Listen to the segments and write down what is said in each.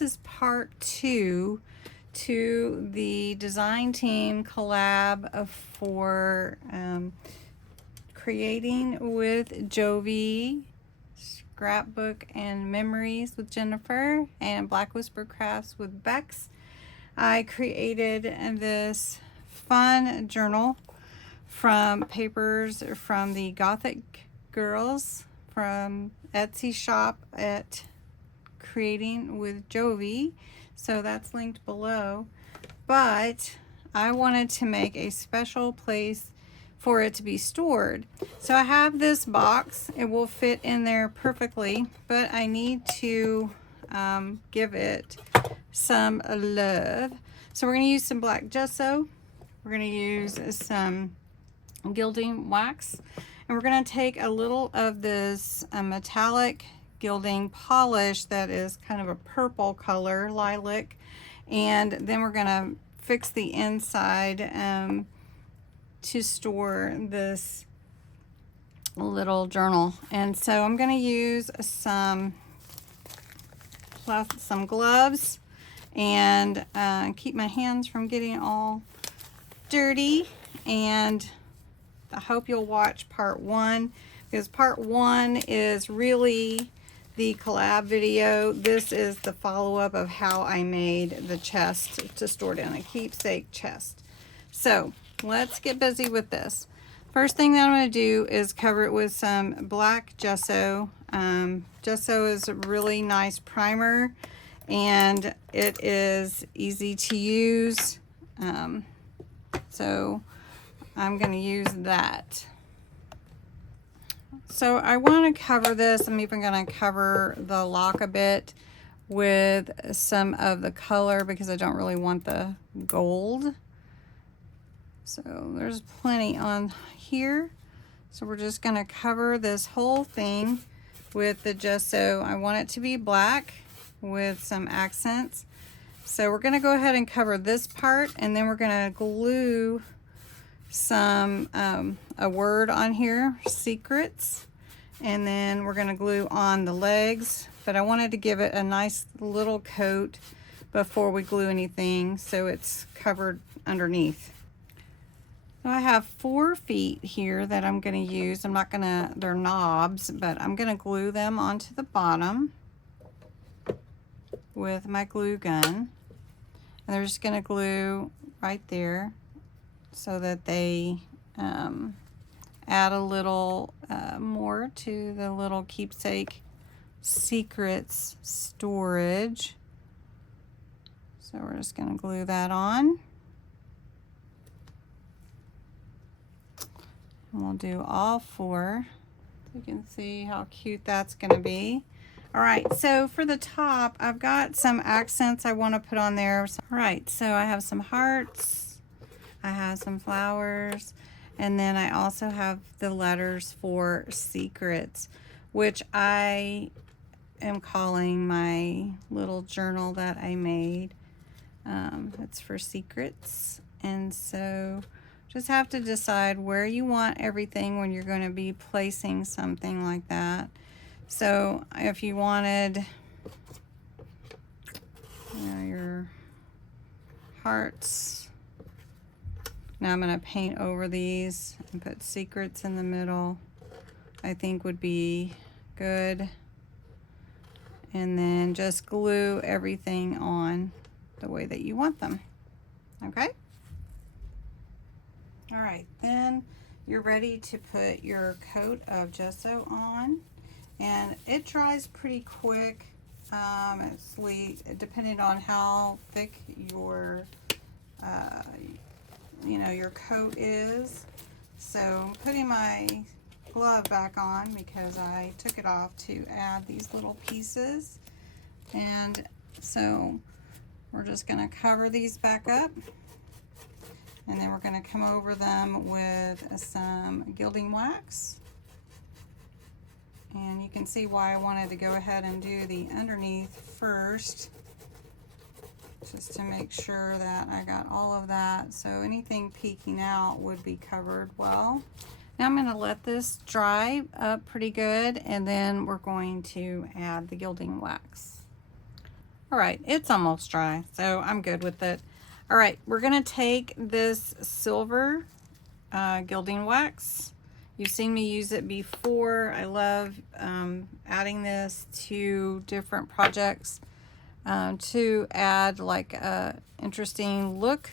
this is part 2 to the design team collab for creating with Jovi, Scrapbook and Memories with Jennifer, and Black Whisper Crafts with Bexx. I created this fun journal from papers from the Gothic girls from Etsy shop at Creating with Jovi. So that's linked below. But I wanted to make a special place for it to be stored. So I have this box. It will fit in there perfectly, but I need to give it some love. So we're going to use some black gesso. We're going to use some gilding wax, and we're going to take a little of this metallic gilding polish that is kind of a purple color, lilac, and then we're going to fix the inside to store this little journal. And so I'm going to use some gloves and keep my hands from getting all dirty. And I hope you'll watch part 1, because part 1 is really the collab video. This is the follow-up of how I made the chest to store it in, a keepsake chest. So let's get busy with this. First thing that I'm going to do is cover it with some black gesso. Gesso is a really nice primer, and it is easy to use. So I'm going to use that. So I want to cover this. I'm even going to cover the lock a bit with some of the color because I don't really want the gold. So there's plenty on here. So we're just going to cover this whole thing with the gesso. I want it to be black with some accents. So we're going to go ahead and cover this part, and then we're going to glue some a word on here, secrets, and then we're going to glue on the legs. But I wanted to give it a nice little coat before we glue anything, so it's covered underneath. So I have 4 feet here that I'm going to use. I'm not going to, they're knobs, but I'm going to glue them onto the bottom with my glue gun. And they're just going to glue right there so that they add a little more to the little keepsake secrets storage. So we're just going to glue that on. And we'll do all 4. You can see how cute that's going to be. All right, so for the top, I've got some accents I want to put on there. All right, so I have some hearts, I have some flowers, and then I also have the letters for secrets, which I am calling my little journal that I made. It's for secrets, and so just have to decide where you want everything when you're going to be placing something like that. So if you wanted, your hearts, now I'm going to paint over these and put secrets in the middle, I think would be good. And then just glue everything on the way that you want them. Okay? All right, then you're ready to put your coat of gesso on, and it dries pretty quick. It's depending on how thick your your coat is. So I'm putting my glove back on because I took it off to add these little pieces, and so we're just going to cover these back up. And then we're going to come over them with some gilding wax. And you can see why I wanted to go ahead and do the underneath first, just to make sure that I got all of that. So anything peeking out would be covered well. Now I'm going to let this dry up pretty good, and then we're going to add the gilding wax. All right, it's almost dry, so I'm good with it. All right, we're gonna take this silver gilding wax. You've seen me use it before. I love adding this to different projects to add like a interesting look.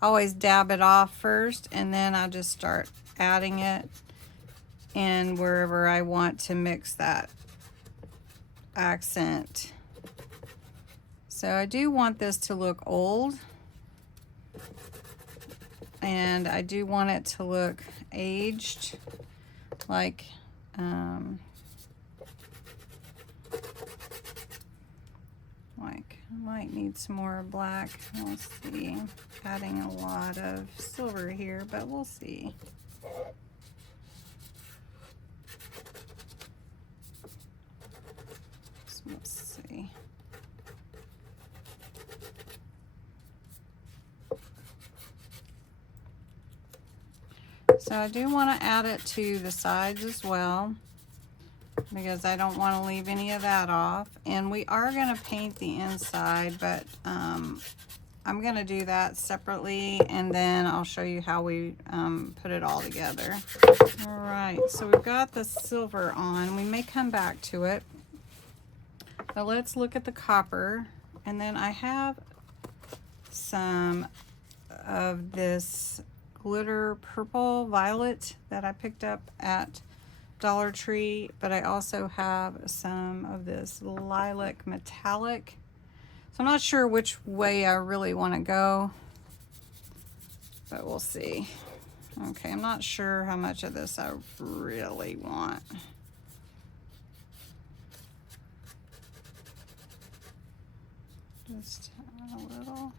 I always dab it off first, and then I just start adding it in wherever I want to mix that accent. So I do want this to look old, and I do want it to look aged, like I might need some more black. We'll see. Adding a lot of silver here, but we'll see. So let's see. So I do want to add it to the sides as well, because I don't want to leave any of that off. And we are going to paint the inside, but I'm going to do that separately, and then I'll show you how we put it all together. All right, so we've got the silver on. We may come back to it, but let's look at the copper. And then I have some of this glitter purple violet that I picked up at Dollar Tree, but I also have some of this lilac metallic. So I'm not sure which way I really want to go, but we'll see. Okay, I'm not sure how much of this I really want. Just a little.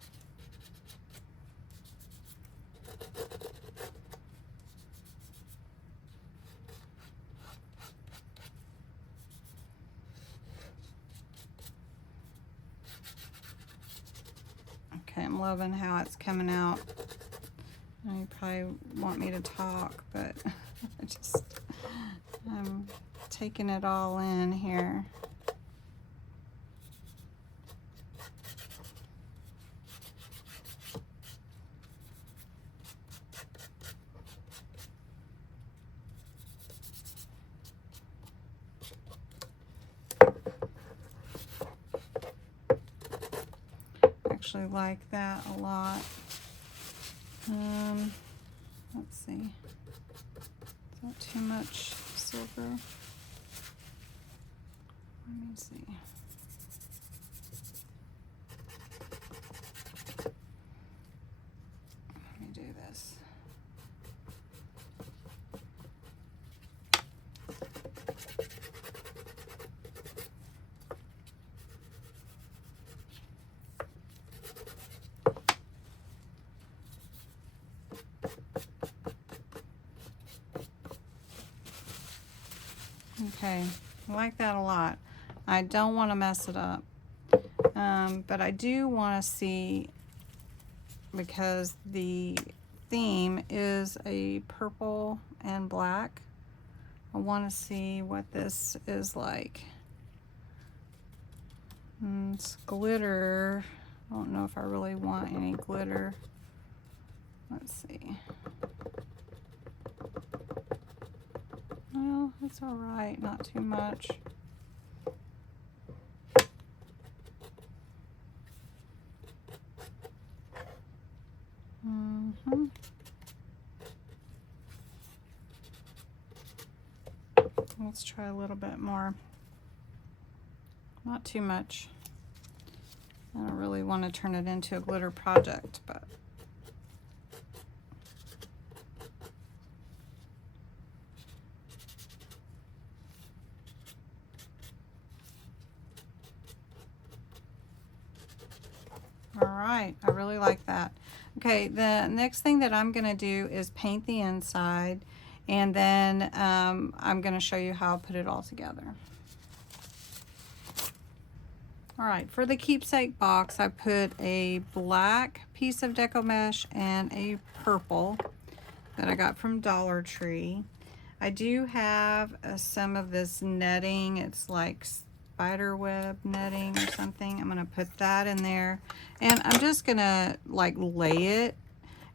Okay, I'm loving how it's coming out. You probably want me to talk, but I'm taking it all in here. Actually like that a lot. Let's see. Is that too much silver? Let me see. Let me do this. Okay, I like that a lot. I don't want to mess it up, but I do want to see, because the theme is a purple and black, I want to see what this is like. It's glitter. I don't know if I really want any glitter. Let's see. Well, it's all right, not too much. Let's try a little bit more. Not too much. I don't really want to turn it into a glitter project, but all right, I really like that. Okay, the next thing that I'm going to do is paint the inside, and then I'm going to show you how I'll put it all together. All right, for the keepsake box, I put a black piece of deco mesh and a purple that I got from Dollar Tree. I do have some of this netting. It's like spider web netting or something. I'm gonna put that in there, and I'm just gonna like lay it.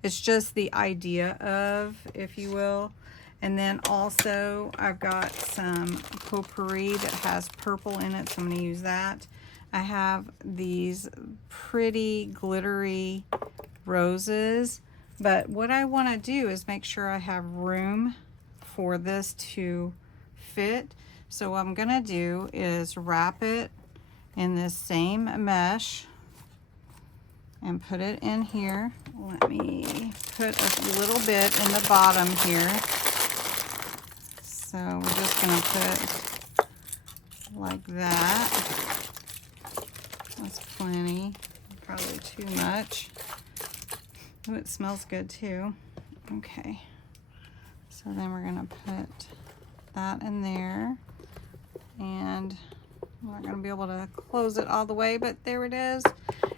It's just the idea of, if you will. And then also I've got some potpourri that has purple in it, so I'm gonna use that. I have these pretty glittery roses, but what I want to do is make sure I have room for this to fit. So what I'm gonna do is wrap it in this same mesh and put it in here. Let me put a little bit in the bottom here. So we're just gonna put like that. That's plenty, probably too much. Oh, it smells good too. Okay, so then we're gonna put that in there, and we're not gonna be able to close it all the way, but there it is.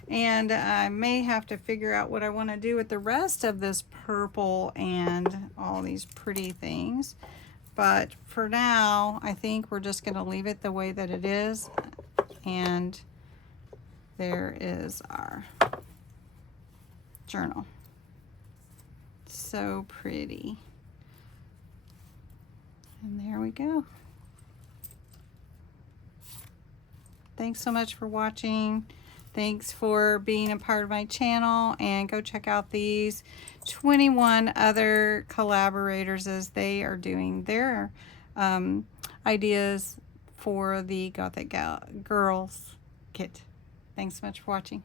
And I may have to figure out what I want to do with the rest of this purple and all these pretty things. But for now, I think we're just going to leave it the way that it is. And there is our journal. So pretty. And there we go. Thanks so much for watching. Thanks for being a part of my channel, and go check out these 21 other collaborators as they are doing their ideas for the Gothic Girls kit. Thanks so much for watching.